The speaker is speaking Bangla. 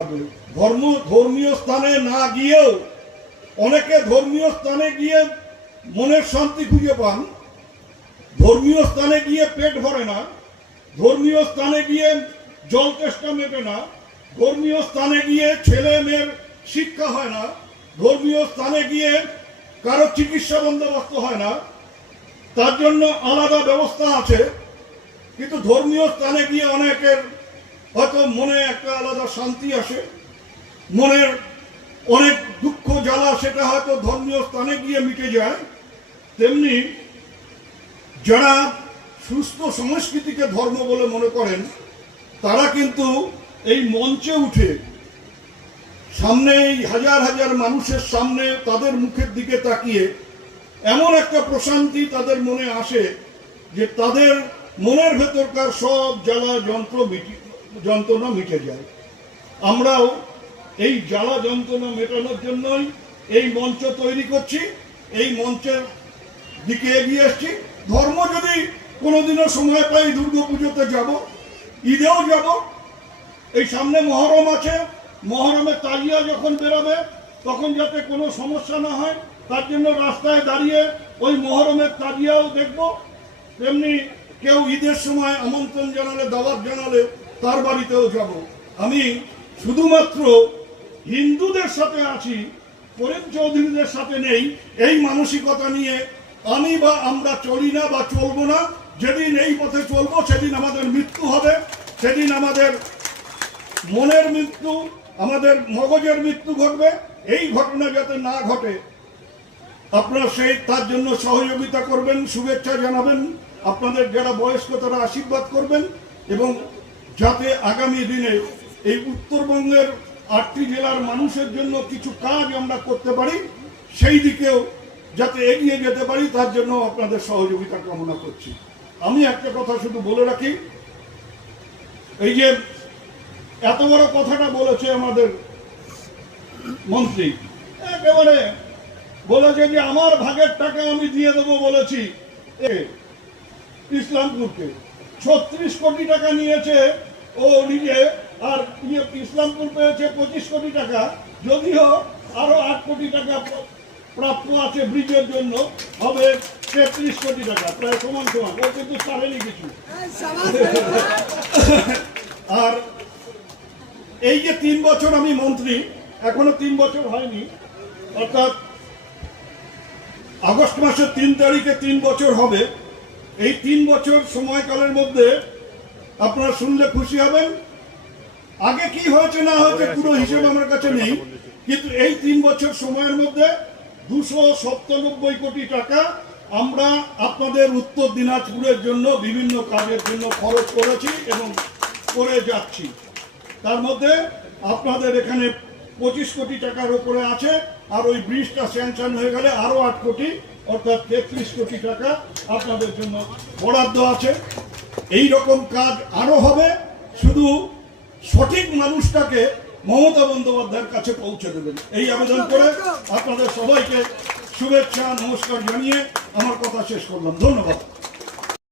ধর্মীয় স্থানে না গিয়েও অনেকে ধর্মীয় স্থানে গিয়ে মনের শান্তি খুঁজে পান, ধর্মীয় স্থানে গিয়ে পেট ভরে না, ধর্মীয় স্থানে গিয়ে জল তেষ্টা মেটে না, ধর্মীয় স্থানে গিয়ে ছেলে মেয়ের শিক্ষা হয় না, ধর্মীয় স্থানে গিয়ে কারো চিকিৎসা বন্দোবস্ত হয় না, তার জন্য আলাদা ব্যবস্থা আছে। কিন্তু ধর্মীয় স্থানে গিয়ে অনেকের হয়তো মনে একটা আলাদা শান্তি আসে, মনের অনেক দুঃখ জ্বালা সেটা হয়তো ধর্মীয় স্থানে গিয়ে মিটে যায়। তেমনি যারা সুস্থ সংস্কৃতিকে ধর্ম বলে মনে করেন তারা কিন্তু এই মঞ্চে উঠে সামনে এই হাজার হাজার মানুষের সামনে তাদের মুখের দিকে তাকিয়ে এমন একটা প্রশান্তি তাদের মনে আসে যে তাদের মনের ভেতরকার সব জ্বালা যন্ত্রণা মিটে যায়। আমরাও এই জ্বালা যন্ত্রণা মেটানোর জন্যই এই মঞ্চ তৈরি করছি, এই মঞ্চের দিকে এগিয়ে আসছি। ধর্ম যদি কোনোদিনও সময় পাই দুর্গাপুজোতে যাব, ঈদেও যাব। এই সামনে মহরম আছে, মহরমে তাজিয়া যখন বেরোবে তখন যাতে কোনো সমস্যা না হয় তার জন্য রাস্তায় দাঁড়িয়ে ওই মহরমের তাজিয়াও দেখব। তেমনি কেউ ঈদের সময় আমন্ত্রণ জানালে, দাওয়াত জানালে তার বাড়িতেও যাব। আমি শুধুমাত্র হিন্দুদের সাথে আছি, করিম চৌধুরীদের সাথে নেই, এই মানসিকতা নিয়ে আমি বা আমরা চলি না বা চলবো না। যেদিন এই পথে চলবো সেদিন আমাদের মৃত্যু হবে, সেদিন আমাদের মনের মৃত্যু, আমাদের মগজের মৃত্যু ঘটবে। এই ঘটনা যাতে না ঘটে আপনারা তার জন্য সহযোগিতা করবেন, শুভেচ্ছা জানাবেন, আপনাদের যারা বয়স্ক তারা আশীর্বাদ করবেন এবং যাতে আগামী দিনে এই উত্তরবঙ্গের 8টি জেলার মানুষের জন্য কিছু কাজ আমরা করতে পারি, সেই দিকেও যাতে এগিয়ে যেতে পারি তার জন্য আপনাদের সহযোগিতা কামনা করছি। আমি একটা কথা শুধু বলে রাখি, এই যে এত বড় কথাটা বলেছে আমাদের মন্ত্রী, একেবারে বলেছে যে আমার ভাগের টাকা আমি দিয়ে দেবো বলেছি ইসলামপুরকে। 36 কোটি টাকা নিয়েছে ও নিজে, আর ইসলামপুর পেয়েছে 25 কোটি টাকা। যদিও আরো 8 কোটি টাকা প্রাপ্য আছে ব্রিজের জন্য, হবে 33 কোটি টাকা, প্রায় সমান সমান। ও কিন্তু ছাড়েনি কিছু। আর এই যে 3 বছর আমি মন্ত্রী, এখনো 3 বছর হয়নি, অর্থাৎ আগস্ট মাসের 3 তারিখে 3 বছর হবে। এই 3 বছর সময়কালের মধ্যে আপনারা শুনলে খুশি হবেন। আগে কি হয়েছে না হয়েছে পুরো হিসেব আমার কাছে নেই, কিন্তু এই 3 বছর সময়ের মধ্যে 297 কোটি টাকা আমরা আপনাদের উত্তর দিনাজপুরের জন্য বিভিন্ন কাজের জন্য খরচ করেছি এবং করে যাচ্ছি। তার মধ্যে আপনাদের এখানে 25 কোটি টাকার উপরে আছে, আর ওই ব্রিজটা স্যাংশন হয়ে গেলে আরো 8 কোটি, অর্থাৎ 33 কোটি টাকা আপনাদের জন্য বরাদ্দ আছে। এই রকম কাজ আরো হবে। শুধু সঠিক মানুষটাকে মমতা বন্দ্যোপাধ্যায়ের কাছে পৌঁছে দেবেন, এই আবেদন করে আপনাদের সবাইকে শুভেচ্ছা নমস্কার জানিয়ে আমার কথা শেষ করলাম। ধন্যবাদ।